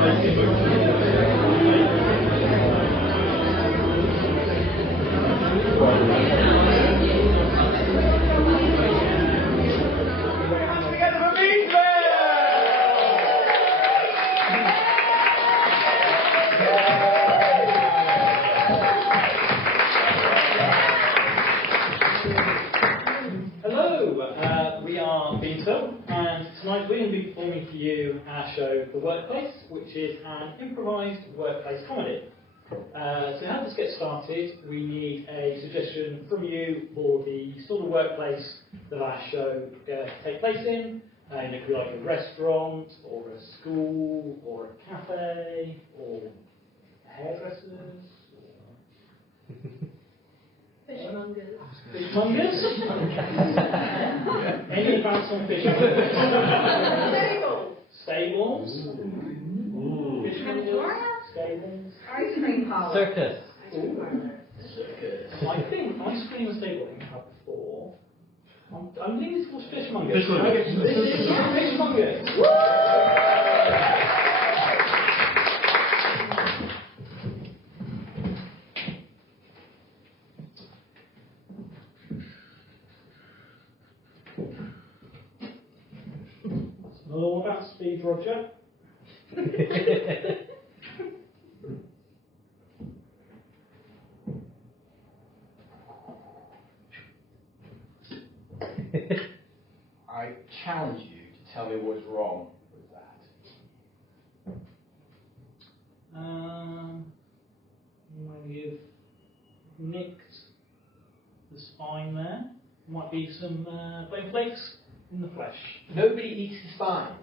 Together for Beansville! Hello, we are Beansville, and tonight we're going to be performing for you our show, The Workplace, which is an improvised workplace comedy. To help us get started, we need a suggestion from you for the sort of workplace that our show take place in. It could be like a restaurant, or a school, or a cafe, or hairdressers, or Fishmongers. fishmongers. Any advance on fishmongers? Stables. Stables. Fishmongers. Stables. Ice cream parlor. Circus. Ice cream parlor. I think ice cream and stable I think I had before. I'm leaning towards fishmongers. Fishmongers. Fishmongers. It's not all about speed, Roger. I challenge you to tell me what's wrong with that. You've nicked the spine there. Might be some bone flakes in the flesh. Nobody eats the spine.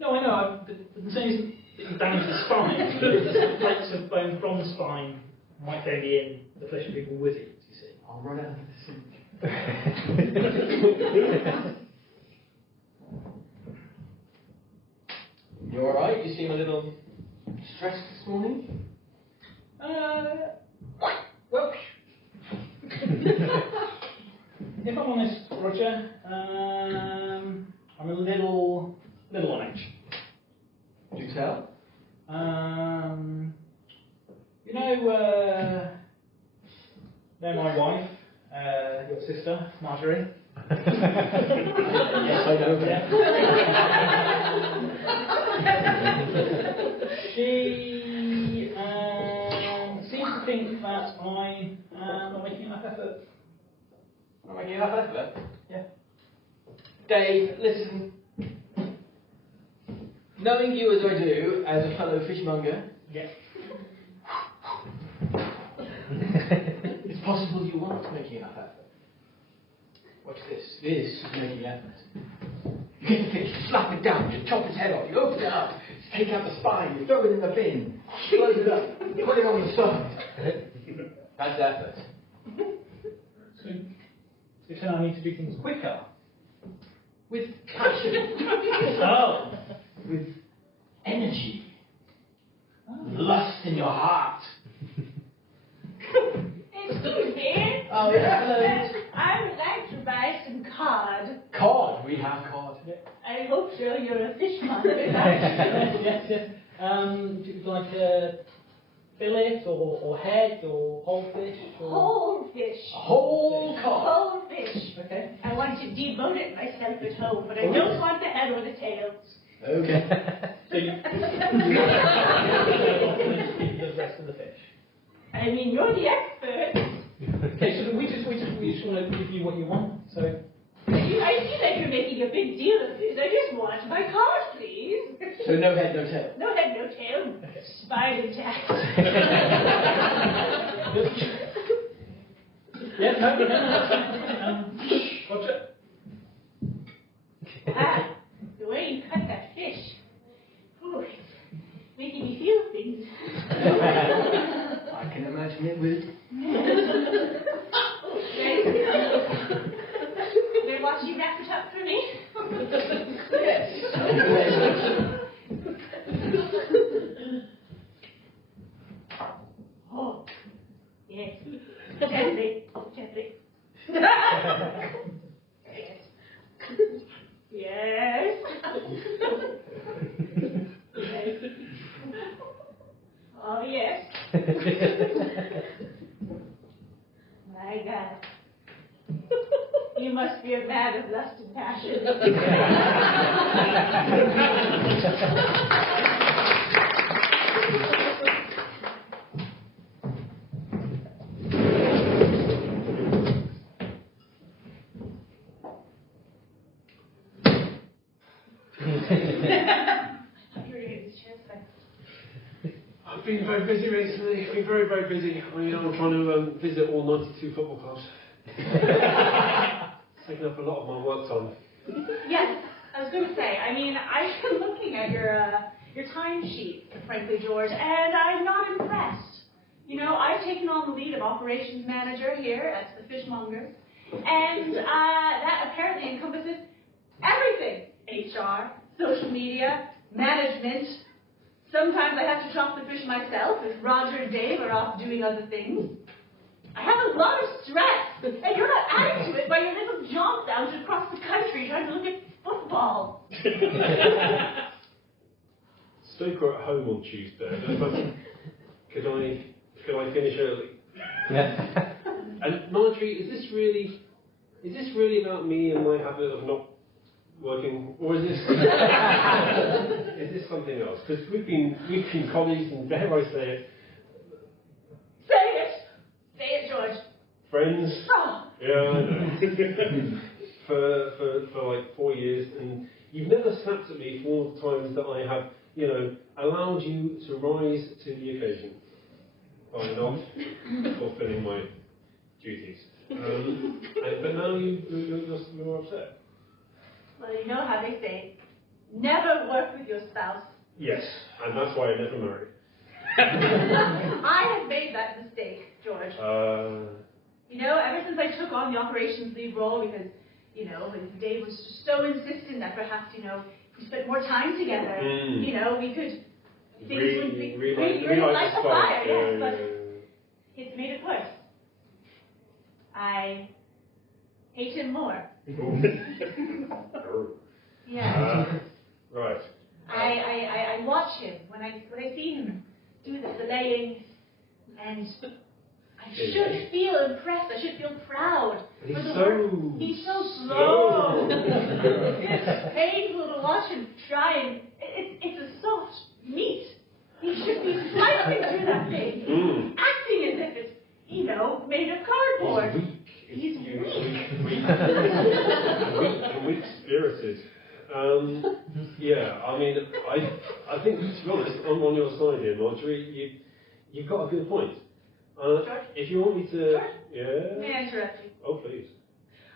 No, I know. The thing isn't that you damage the spine. The flakes of bone from the spine might then be in the flesh of people with it, you see. I'll run out of the sink. You alright? You seem a little stressed this morning? Well, if I'm honest, Roger, I'm a little on edge. Do tell. They're my wife, your sister, Marjorie. Yes, I know her. She seems to think that I'm not making enough effort. Not making enough effort? Yeah. Dave, listen. Knowing you as I do, as a fellow fishmonger, Yeah. it's possible you aren't making enough effort. Watch this. This is making effort. You get the fish, you slap it down, you chop its head off, you open it up, you take out the spine, you throw it in the bin, close it up, put it on the side. That's effort. So you're saying I need to do things quicker? With passion. Oh. With energy. Lust in your heart. Excuse me. Oh, yeah, hello. I would like to buy some cod. Cod. We have cod. Yeah. I hope so. You're a fishmonger. Yes. Do you like fillet or head or whole fish? Or... Whole fish. Whole cod. Whole fish. Okay. I want to debone it myself at home, but I don't want the head or the tails. Okay. So you the rest of the fish. I mean, you're the expert. Okay, so we just want to give you what you want. So I see that you're making a big deal of this. I just want my cod, please. So no head, no tail. No head, no tail. Spine intact. yeah, no. Roger. Ah, the way you cut that fish. Ooh, it's making me feel things. I can imagine it would. May I watch you wrap it up for me? Yes. Oh, yes. Gently. Yes. Yes. I've been very busy recently. Been very, very busy. I'm trying to visit all 92 football clubs. It's taken up a lot of my work time. Yes, I was going to say, I mean, I've been looking at your timesheet, frankly, George, and I'm not impressed. You know, I've taken on the lead of operations manager here at the Fishmonger, and that apparently encompasses everything. HR, social media, management. Sometimes I have to chop the fish myself if Roger and Dave are off doing other things. I have a lot of stress, and you're not adding to it by your little jaunt out across the country trying to look at football. Stoker at home on Tuesday. Could I finish early? Yeah. And Marjorie, is this really about me and my habit of not working, or is this is this something else? Because we've been colleagues, and dare I say it? Say it, George. Friends. Oh. Yeah, I know. for like 4 years, and you've never snapped at me for all the times that I have, allowed you to rise to the occasion by not fulfilling my duties. But now you're upset. Well, you know how they say, never work with your spouse. Yes, and that's why I never married. I have made that mistake, George. Ever since I took on the operations lead role, because, Dave was just so insistent that perhaps, if we spent more time together, we could, things would be really like the fire, yes, but it's made it worse. I hate him more. Yeah. Right. I watch him when I see him do the filleting, and I should feel impressed. I should feel proud for the work. He's so slow. It's painful to watch him try, and it's a soft meat. He should be slicing through that thing, acting as if it's made of cardboard. He's weak and weak-spirited. I think, to be honest, I'm on your side here, Marjorie. You've got a good point. George? If you want me to... George? Yeah? May I interrupt you? Oh, please.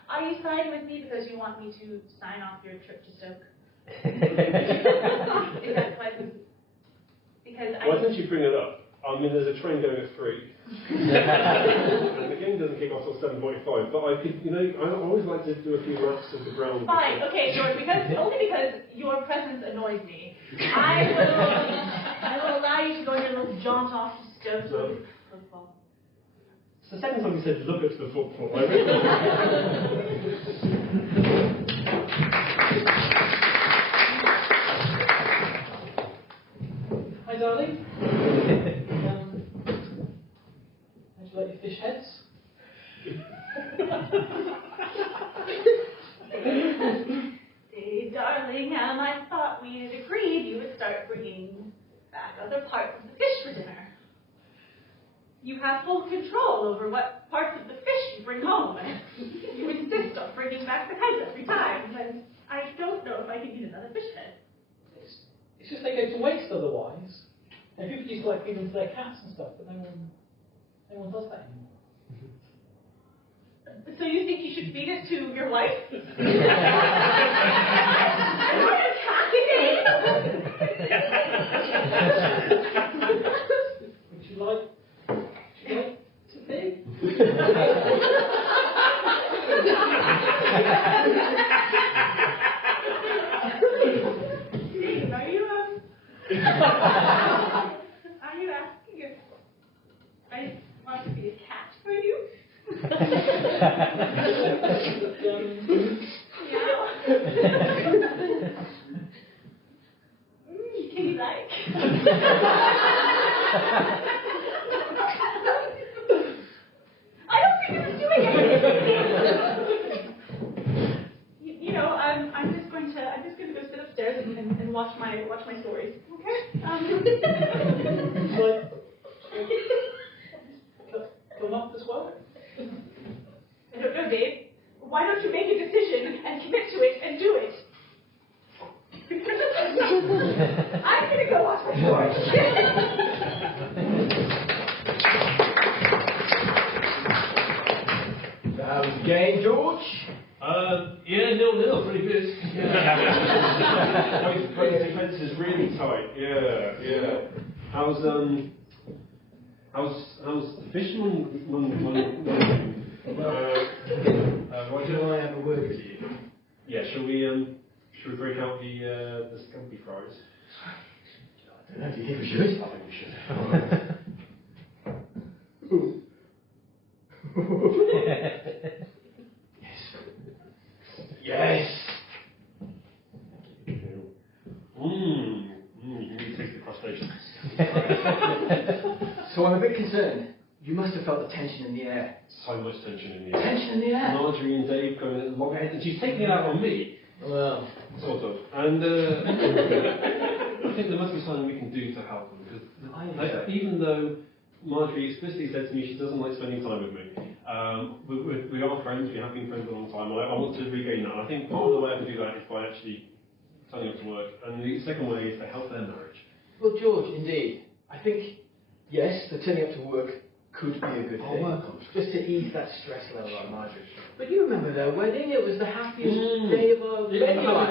Are you siding with me because you want me to sign off your trip to Stoke? Is that quite... Because Why don't you bring it up? There's a train going at 3. And the game doesn't kick off till 7:45, but I could, I always like to do a few laps of the ground. Fine, okay, George, only because your presence annoys me. I will allow you to go on your little jaunt off to Stoke to football. It's the second time you said look at the football. Hi, darling. How'd you like your fish heads? Hey, darling, I thought we had agreed you would start bringing back other parts of the fish for dinner. You have full control over what parts of the fish you bring home. You insist on bringing back the heads every time, and I don't know if I can eat another fish head. It's just they go to waste otherwise. And people used to feed them to their cats and stuff, but no one does that anymore. So you think you should feed it to your wife? I'm not attacking Would you like to be? Steve, are you asking if I want to be a cat for you? Can you like? I don't think this is doing anything. I'm just going to downstairs and watch my stories. Okay. Come up as well? I don't know, Dave. Why don't you make a decision and commit to it and do it? I'm gonna go watch my stories. That was the game, George. Yeah, 0-0, pretty good. Both defences really tight. Yeah. How's the fisherman? Can I have a word with you? Yeah, shall we break out the scampi fries? I don't know, do you think we should? I think we should. Yes. You can taste the crustaceans. So I'm a bit concerned. You must have felt the tension in the air. So much tension in the air. Tension in the air? Marjorie and Dave going at loggerheads, and she's taking it out on me. Well, Sort of. And I think there must be something we can do to help them. Because even though Marjorie explicitly said to me she doesn't like spending time with me, we are friends, we have been friends for a long time. I want to regain that. And I think part of the way I can do that is by actually turning up to work. And the second way is to help their marriage. well, George, indeed. I think, yes, the turning up to work could be a good thing. Just to ease that stress level on Marjorie. But you remember their wedding? It was the happiest day of our wedding life.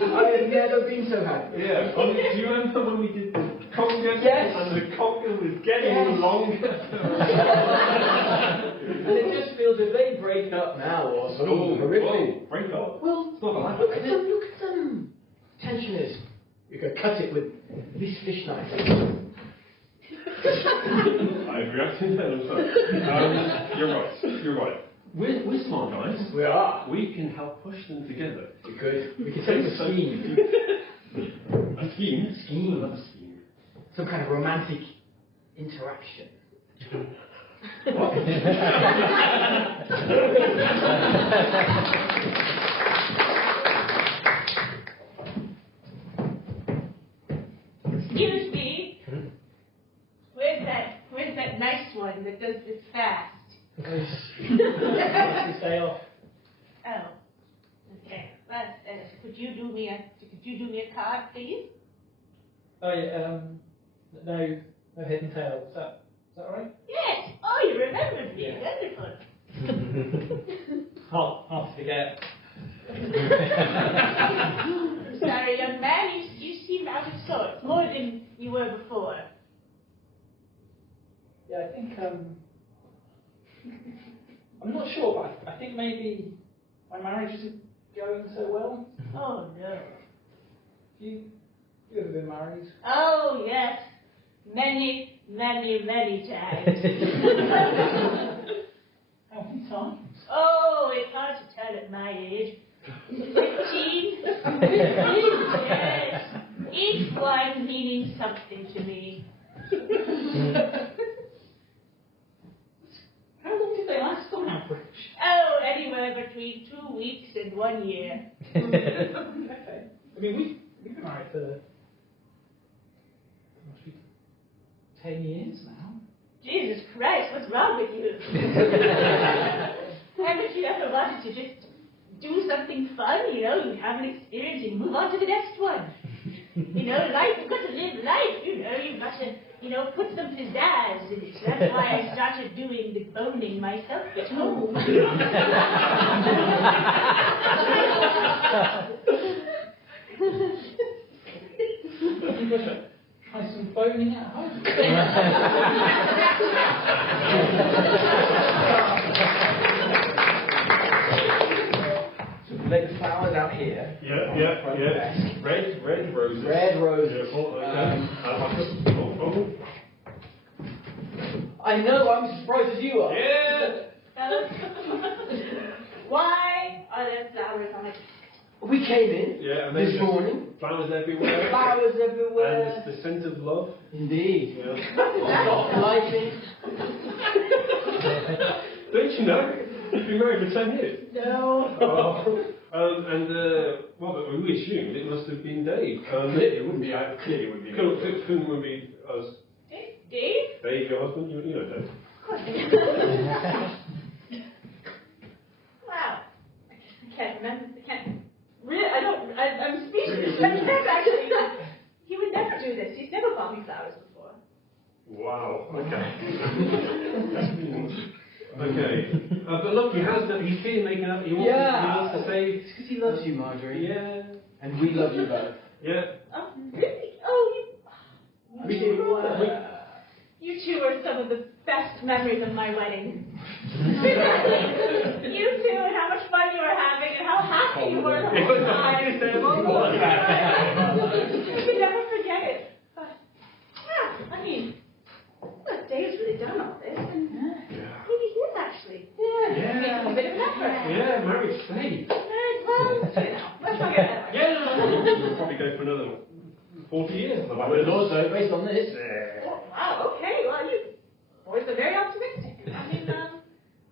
I have never been so happy. Yeah. Do you remember when we did the conga? Yes. And the conga was getting longer. And it just feels as if they break up now or something horrific. Break up. Well, It's not allowed. look at them. Tension is. You can cut it with this fish knife. I've reacted then, I'm sorry. You're right. We're smart guys. We are. We can help push them together. We could. We could take a scheme. A scheme? Scheme. Another scheme. Some kind of romantic interaction. What? Excuse me. Where's that nice one that does this fast? Stay off. Oh. Okay. Well, could you do me a card, please? Oh yeah. No hidden tail. Is that right? Yes. Oh, you remembered me. Yeah. Wonderful. Hard to forget. Sorry, young man. You seem out of sorts, more than you were before. Yeah, I think I'm not sure, but I think maybe my marriage isn't going so well. Oh no. You ever been married? Oh yes. Many, many, many times. How many times? Oh, it's hard to tell at my age. 15. Yes. Each one meaning something to me. How long did they last on average? Oh, anywhere between 2 weeks and 1 year. Okay. I mean, we've been married for must be 10 years now. Jesus Christ, what's wrong with you? Haven't you ever wanted to just do something fun, you know, you have an experience and move on to the next one? You know, life, you've got to live life, you know, you've got to, you know, put some pizzazz in it. That's why I started doing the boning myself at home. Try some boning at home. So we lay the flowers out here. Yeah. Red roses. Red roses. I know, I'm as surprised as you are. Yeah. Why are there flowers on it? We came in Yeah, this morning. Flowers everywhere. Flowers everywhere. And the scent of love. Indeed. Yeah. Lighting. Don't you know? You've been married for 10 years. No. Oh. Well, but we assumed it must have been Dave. Clearly it wouldn't be. Clearly it wouldn't be. Couldn't be us. Dave? Dave, your husband, you know Dave. Of course. Wow. I can't remember. I'm speechless. I can't actually. He would never do this. He's never bought me flowers before. Wow. Okay. Okay. But look, he's been making up. He wants to say. It's because he loves you, Marjorie. Yeah. And we love you both. Yeah. Oh, really? Oh, you two are some of the best memories of my wedding. You two, and how much fun you were having, and how happy you were the whole time. I could never forget it. But, yeah, I mean, look, Dave's really done all this, and maybe he is actually. Making a bit of an effort. Yeah, married state. Married, well, let's not get ahead of ourselves. We'll probably go for another 40 years. I would have thought so, based on this. Oh, wow, okay, well, you boys are very optimistic. I mean,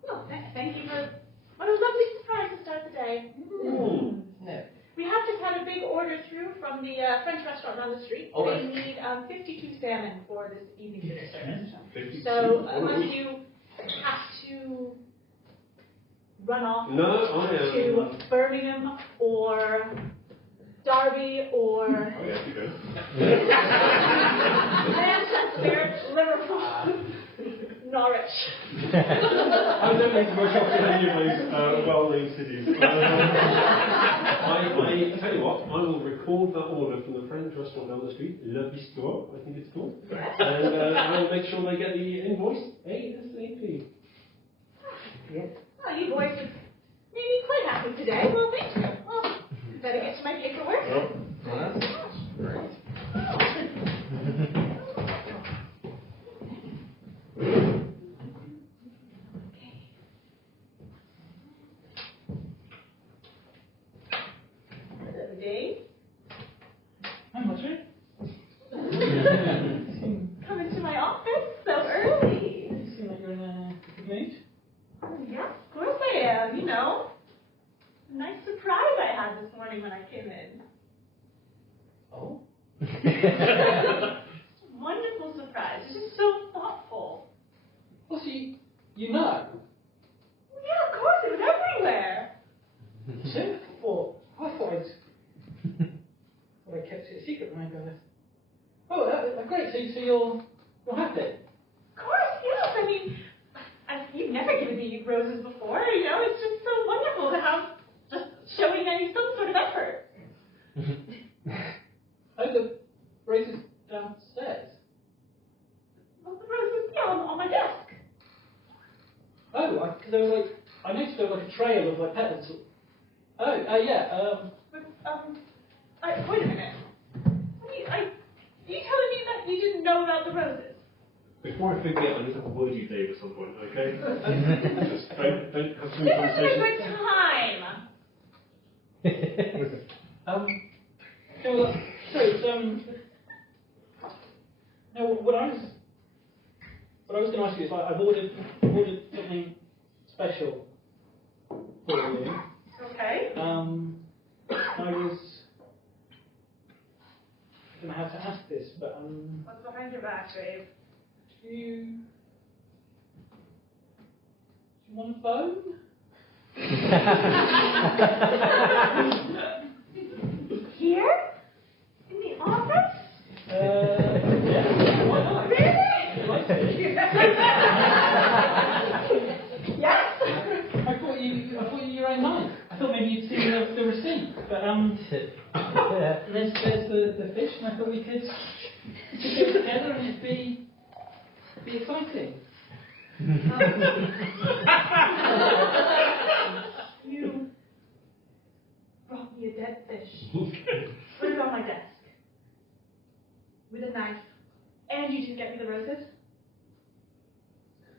well, thank you for what a lovely surprise to start the day. No. We have just had a big order through from the French restaurant down the street. Oh, they need 52 salmon for this evening dinner service. 52? So, unless you have to run off to Birmingham or Derby or Manchester, Liverpool, Norwich. I don't need to go shopping in any of those well-known cities. I tell you what, I will record that order from the French restaurant down the street, Le Bistro, I think it's called, and I'll make sure they get the invoice ASAP. Yep. Well, you boys have made me quite happy today. Well, thank you. Well, better get to my paperwork. Great. Dave? I'm not sure. Come into my office so early. You seem like you're in a good mood. Yeah, of course I am, you know. A nice surprise I had this morning when I came in. Oh? Wonderful surprise. It's just so thoughtful. Well, so you know. Yeah, of course, it was everywhere. So I thought I kept it a secret when I got it. Oh, great. So you're happy? Of course, yes. I mean, you've never given me roses before, you know. It's just so wonderful to have just showing some sort of effort. Oh, the roses downstairs. Well, the roses, yeah, on my desk. Oh, because there was I noticed there was a trail of petals. Oh, yeah. But, wait a minute. Are you telling me that you didn't know about the roses? Before I forget, I need to have a word with you, Dave, at some point, okay? Just don't have too many This isn't a conversations. good time. No, what I was going to ask you is I've ordered something special for you. Okay. I was I don't know how to ask this, but What's behind your back, Dave? do you want a phone? Here? In the office? Yeah. Why not? Really? Yes. I thought you were online. I thought maybe you'd seen the receipt, but there's the fish, and I thought we could go together and it'd be exciting. You brought me a dead fish. Put it on my desk. With a knife. And you did get me the roses?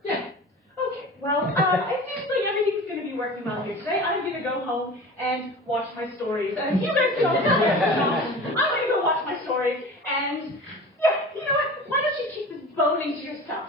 Yeah. Okay, well, it seems like everything's going to be working well here today. I'm going to go home and watch my stories. And you guys don't know. I'm going to go watch my stories. And, yeah, you know what? Why don't you keep this boning to yourself?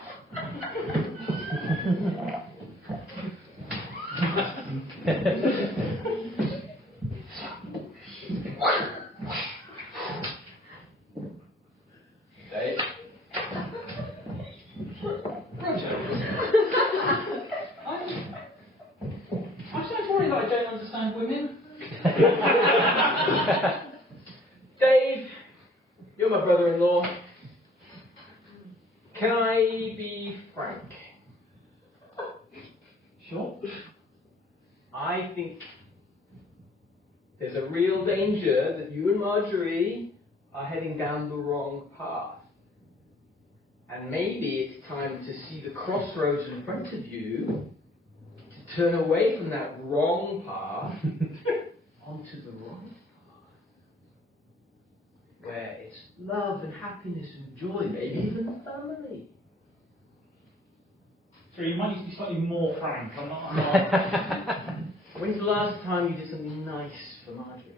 Dave, you're my brother-in-law. Can I be frank? Sure. I think there's a real danger that you and Marjorie are heading down the wrong path. And maybe it's time to see the crossroads in front of you, to turn away from that wrong path onto the right path, where it's love and happiness and joy, maybe even family. So you might need to be slightly more frank. I'm not. When's the last time you did something nice for Marjorie?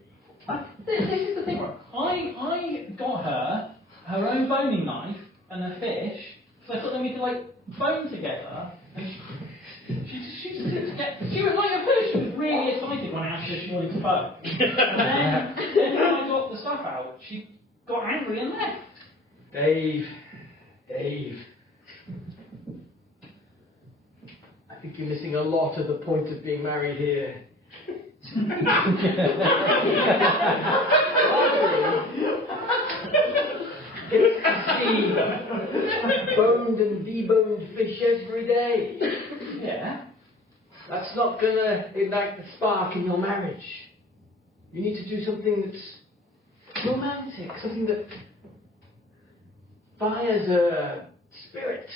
This is the thing, right? I got her own boning knife and a fish, so I thought then we could like bone together. And she was like, at first she was really excited when I asked her if she wanted to bone. And then when I got the stuff out, she got angry and left. Dave. I think you're missing a lot of the point of being married here. It's to see boned and deboned fish every day. Yeah. That's not gonna ignite the spark in your marriage. You need to do something that's romantic, something that fires a spirit.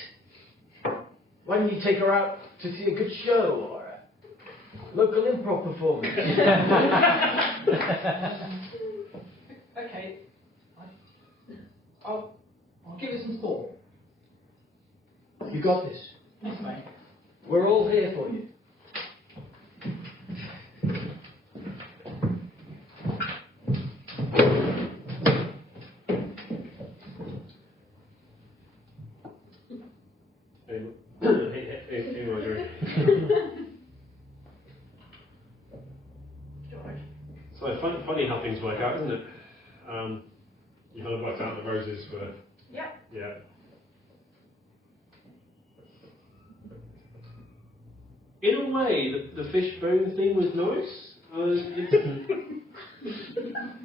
Why don't you take her out to see a good show or a local improv performance? Okay. I'll give it some thought. You got this. Thanks, mate. We're all here for you. Hey, Marjorie. George. So funny how things work out, isn't it? You kind of worked out the roses for. Yep. Yeah. In a way, the fishbone thing was nice.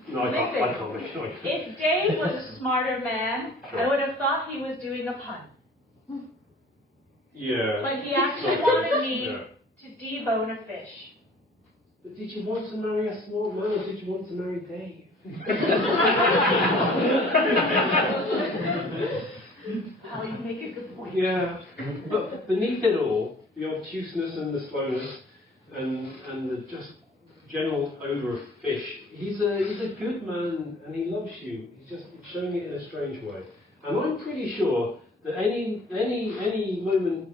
No, I can't. If Dave was a smarter man, I would have thought he was doing a pun. Yeah. But he actually wanted me to debone a fish. But did you want to marry a small man, or did you want to marry Dave? How you make a good point. Yeah. But beneath it all, the obtuseness and the slowness, and the just general odour of fish. He's a good man, and he loves you. He's just showing it in a strange way. And I'm pretty sure that any moment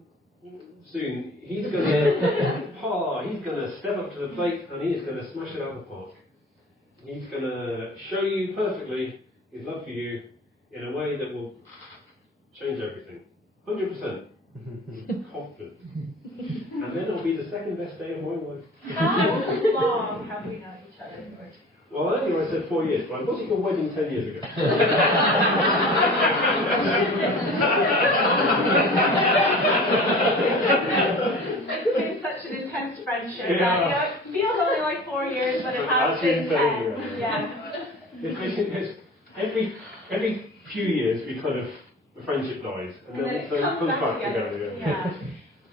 soon, he's going to step up to the plate and he's going to smash it out of the park. He's going to show you perfectly his love for you in a way that will change everything. 100%. Confident. And then it'll be the second best day of my life. How long have we known each other, George? Well, earlier I said 4 years, but I was at your wedding 10 years ago. It's been such an intense friendship. Yeah. It feels only like 4 years, but it has been 10. Yeah. It's every few years we kind of, the friendship dies, and then it comes back together. Yeah.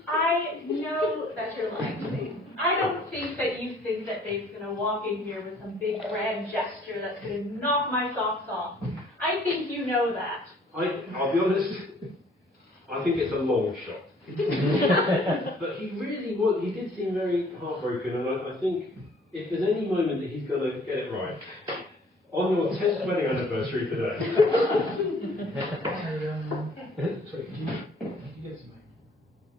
I know that you're lying to me. I don't think that you think that Dave's going to walk in here with some big grand gesture that's going to knock my socks off. I think you know that. I'll be honest, I think it's a long shot. But he really was, he did seem very heartbroken, and I think if there's any moment that he's going to get it right, on your 10th wedding anniversary today. Sorry, can you get it to me?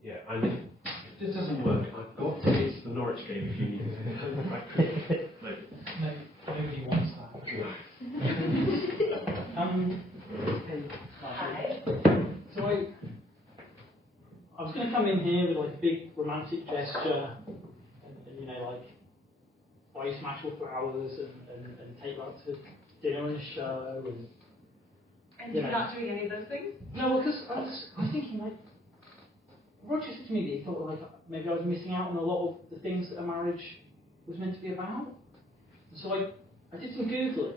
Yeah, and if this doesn't work, I've got tickets to the Norwich game if you need it. No, nobody wants that. Hi. So I was going to come in here with like a big romantic gesture, and you know, like buy you some actual flowers and take you out to dinner and a show And you're not doing any of those things? No, because I was thinking like Roger said to me that he thought like maybe I was missing out on a lot of the things that a marriage was meant to be about. So I did some Googling.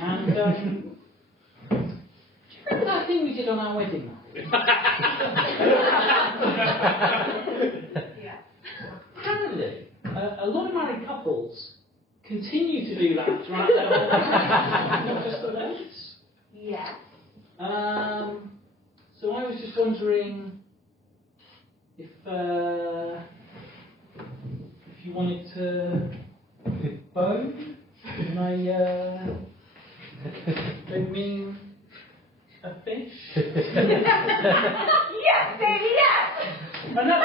And do you remember that thing we did on our wedding night? Yeah. Apparently, a lot of married couples continue to do that throughout their whole life, not just the dates. Yes. So I was just wondering if you wanted to bone my don't mean a fish. Yes, baby, yes. And that's